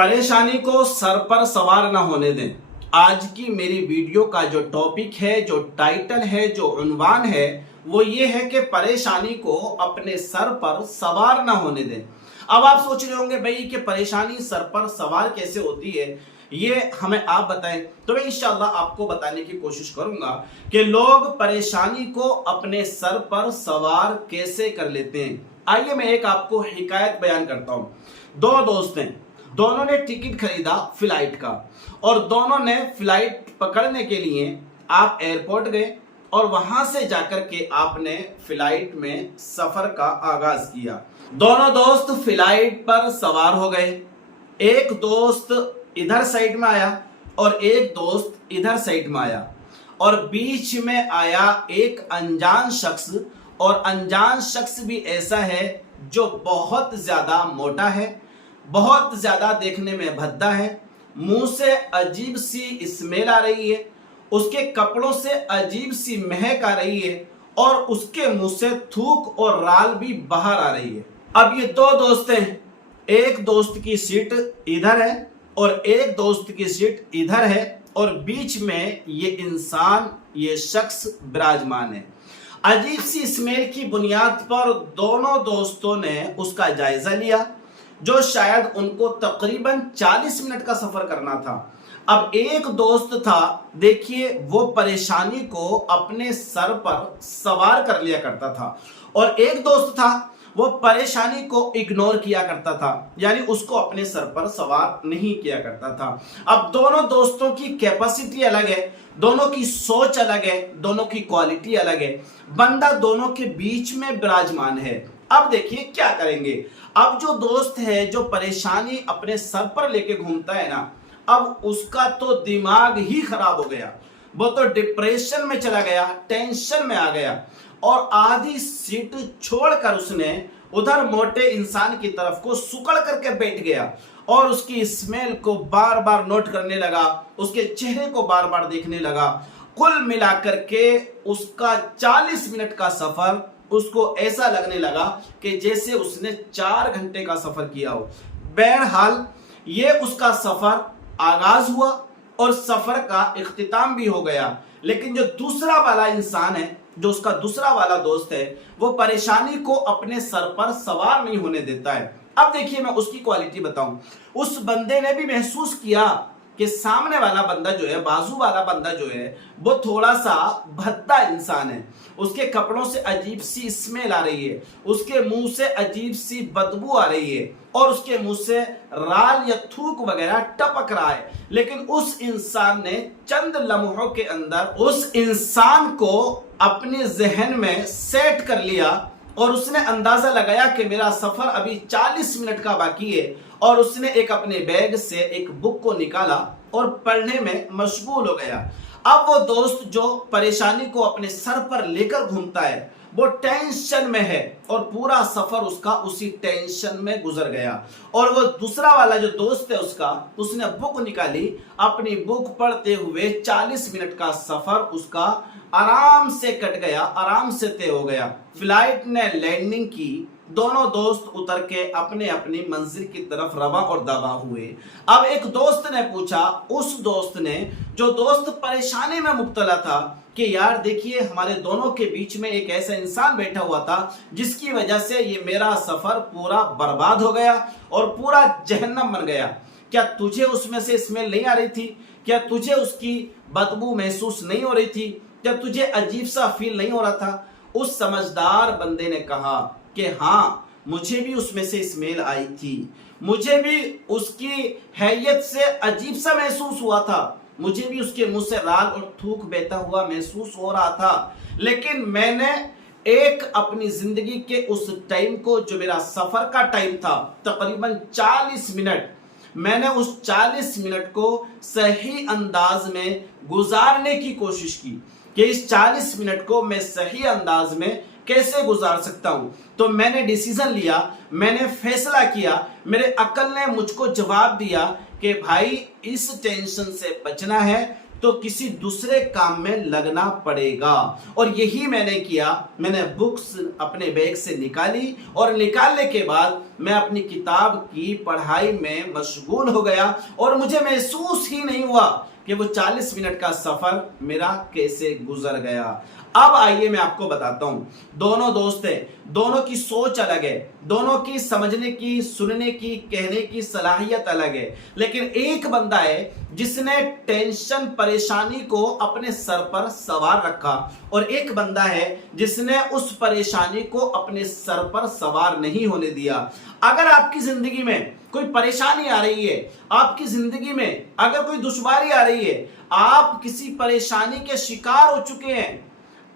परेशानी को सर पर सवार ना होने दें। आज की मेरी वीडियो का जो टॉपिक है, जो टाइटल है, जो उन्वान है, वो ये है कि परेशानी को अपने सर पर सवार ना होने दें। अब आप सोच रहे होंगे भाई कि परेशानी सर पर सवार कैसे होती है, ये हमें आप बताएं। तो मैं इंशाल्लाह आपको बताने की कोशिश करूंगा कि लोग परेशानी को अपने सर पर सवार कैसे कर लेते हैं। आइए मैं एक आपको हिकायत बयान करता हूं। दो दोस्त हैं, दोनों ने टिकट खरीदा फ्लाइट का और दोनों ने फ्लाइट पकड़ने के लिए आप एयरपोर्ट गए और वहां से जाकर के आपने फ्लाइट में सफर का आगाज किया। दोनों दोस्त फ्लाइट पर सवार हो गए। एक दोस्त इधर साइड में आया और एक दोस्त इधर साइड में आया और बीच में आया एक अनजान शख्स, और अनजान शख्स भी ऐसा है जो बहुत ज्यादा मोटा है, बहुत ज्यादा देखने में भद्दा है, मुंह से अजीब सी स्मेल आ रही है, उसके कपड़ों से अजीब सी महक आ रही है और उसके मुंह से थूक और राल भी बाहर आ रही है। अब ये दो दोस्त हैं, एक दोस्त की सीट इधर है और एक दोस्त की सीट इधर है और बीच में ये इंसान, ये शख्स विराजमान है। अजीब सी स्मेल की बुनियाद पर दोनों दोस्तों ने उसका जायजा लिया, जो शायद उनको तकरीबन 40 मिनट का सफर करना था। अब एक दोस्त था, देखिए, वो परेशानी को अपने सर पर सवार कर लिया करता था और एक दोस्त था, वो परेशानी को इग्नोर किया करता था, यानी उसको अपने सर पर सवार नहीं किया करता था। अब दोनों दोस्तों की कैपेसिटी अलग है, दोनों की सोच अलग है, दोनों की क्वालिटी अलग है, बंदा दोनों के बीच में विराजमान है। अब देखिए क्या करेंगे। अब जो दोस्त है, जो परेशानी अपने सर पर लेके घूमता है ना, अब उसका तो दिमाग ही खराब हो गया, वो तो डिप्रेशन में चला गया, टेंशन में आ गया और आधी सीट छोड़कर उसने उधर मोटे इंसान की तरफ को सुकड़ करके बैठ गया और उसकी स्मेल को बार बार नोट करने लगा, उसके चेहरे को बार बार देखने लगा। कुल मिलाकर के उसका 40 मिनट का सफर उसको ऐसा लगने लगा कि जैसे उसने 4 घंटे का सफर किया हो। बहरहाल ये उसका सफर आगाज हुआ और सफर का इख्तिताम भी हो गया, लेकिन जो दूसरा वाला इंसान है, जो उसका दूसरा वाला दोस्त है, वो परेशानी को अपने सर पर सवार नहीं होने देता है। अब देखिए मैं उसकी क्वालिटी बताऊं। उस बंदे ने भी महसूस किया कि सामने वाला बंदा जो है, बाजू वाला बंदा जो है, वो थोड़ा सा भद्दा इंसान है, उसके कपड़ों से अजीब सी स्मेल आ रही है, उसके मुंह से अजीब सी बदबू आ रही है और उसके मुंह से राल या थूक वगैरह टपक रहा है। लेकिन उस इंसान ने चंद लम्हों के अंदर उस इंसान को अपने जहन में सेट कर लिया और उसने अंदाजा लगाया कि मेरा सफर अभी 40 मिनट का बाकी है और उसने एक अपने बैग से एक बुक को निकाला और पढ़ने में मशगूल हो गया। अब वो दोस्त जो परेशानी को अपने सर पर लेकर घूमता है, वो टेंशन में है और पूरा सफर उसका उसी टेंशन में गुजर गया। और वो दूसरा वाला जो दोस्त है उसका, उसने बुक निकाली, अपनी बुक पढ़ते हुए 40 मिनट का सफर उसका आराम से कट गया, आराम से तय हो गया। फ्लाइट ने लैंडिंग की, दोनों दोस्त उतर के अपने अपनी मंजिल की तरफ रवा और दवा हुए। अब एक दोस्त ने पूछा उस दोस्त ने, जो दोस्त परेशानी में मुब्तला था, कि यार देखिए, हमारे दोनों के बीच में एक ऐसा इंसान बैठा हुआ था जिसकी वजह से ये मेरा सफर पूरा बर्बाद हो गया और पूरा जहन्नम बन गया। क्या तुझे उसमें से स्मेल नहीं आ रही थी? क्या तुझे उसकी बदबू महसूस नहीं हो रही थी? क्या तुझे अजीब सा फील नहीं हो रहा था? उस समझदार बंदे ने कहा कि हाँ, मुझे भी उसमें से स्मेल आई थी, मुझे भी उसकी हैयत से अजीब सा महसूस हुआ था, मुझे भी उसके मुंह से राल और थूक बहता हुआ महसूस हो रहा था, लेकिन मैंने एक अपनी जिंदगी के उस टाइम को, जो मेरा सफर का टाइम था तकरीबन 40 मिनट, मैंने उस 40 मिनट को सही अंदाज में गुजारने की कोशिश की कि इस 40 मिनट को मैं सही अंदाज में कैसे गुजार सकता हूं। तो मैंने डिसीजन लिया, मैंने फैसला किया, मेरे अक्ल ने मुझको जवाब दिया कि भाई, इस टेंशन से बचना है तो किसी दूसरे काम में लगना पड़ेगा। और यही मैंने किया। मैंने बुक्स अपने बैग से निकाली और निकालने के बाद मैं अपनी किताब की पढ़ाई में मशगूल हो गया और मुझे महसूस ही नहीं हुआ कि वो 40 मिनट का सफर मेरा कैसे गुजर गया। अब आइए मैं आपको बताता हूं, दोनों दोस्त हैं, दोनों की सोच अलग है, दोनों की समझने की, सुनने की, कहने की सलाहियत अलग है। लेकिन एक बंदा है जिसने टेंशन परेशानी को अपने सर पर सवार रखा और एक बंदा है जिसने उस परेशानी को अपने सर पर सवार नहीं होने दिया। अगर आपकी जिंदगी में कोई परेशानी आ रही है, आपकी जिंदगी में अगर कोई दुश्वारी आ रही है, आप किसी परेशानी के शिकार हो चुके हैं,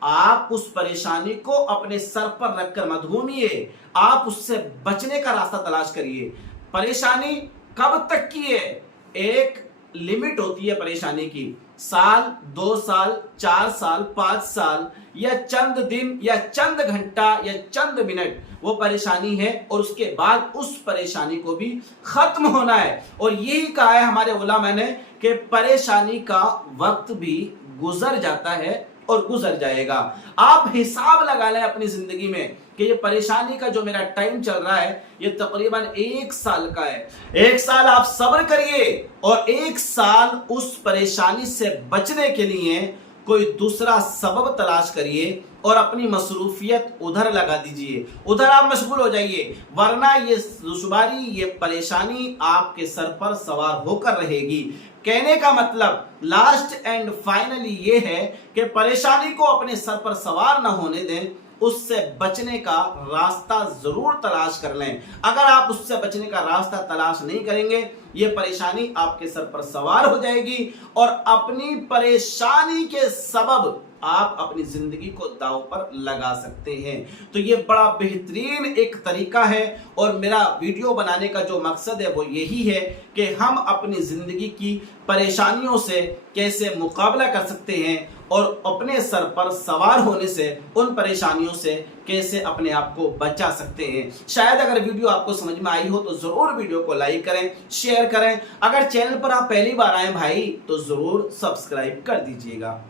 आप उस परेशानी को अपने सर पर रखकर मत घूमिए, आप उससे बचने का रास्ता तलाश करिए। परेशानी कब तक की है? एक लिमिट होती है परेशानी की, साल, 2 साल, 4 साल, 5 साल या चंद दिन या चंद घंटा या चंद मिनट वो परेशानी है और उसके बाद उस परेशानी को भी खत्म होना है। और यही कहा है हमारे उलमा ने कि परेशानी का वक्त भी गुजर जाता है और गुजर जाएगा। आप हिसाब लगा लें अपनी जिंदगी में कि ये परेशानी का जो मेरा टाइम चल रहा है ये तकरीबन 1 साल का है। 1 साल आप सब्र करिए और 1 साल उस परेशानी से बचने के लिए कोई दूसरा सबब तलाश करिए और अपनी मसरूफियत उधर लगा दीजिए, उधर आप मशगूल हो जाइए, वरना ये दुश्वारी, ये परेशानी आपके सर पर सवार होकर रहेगी। कहने का मतलब लास्ट एंड फाइनली ये है कि परेशानी को अपने सर पर सवार न होने दें, उससे बचने का रास्ता जरूर तलाश कर लें। अगर आप उससे बचने का रास्ता तलाश नहीं करेंगे, ये परेशानी आपके सर पर सवार हो जाएगी और अपनी परेशानी के सबब आप अपनी जिंदगी को दांव पर लगा सकते हैं। तो ये बड़ा बेहतरीन एक तरीका है और मेरा वीडियो बनाने का जो मकसद है वो यही है कि हम अपनी जिंदगी की परेशानियों से कैसे मुकाबला कर सकते हैं और अपने सर पर सवार होने से उन परेशानियों से कैसे अपने आप को बचा सकते हैं। शायद अगर वीडियो आपको समझ में आई हो तो जरूर वीडियो को लाइक करें, शेयर करें। अगर चैनल पर आप पहली बार आए भाई तो जरूर सब्सक्राइब कर दीजिएगा।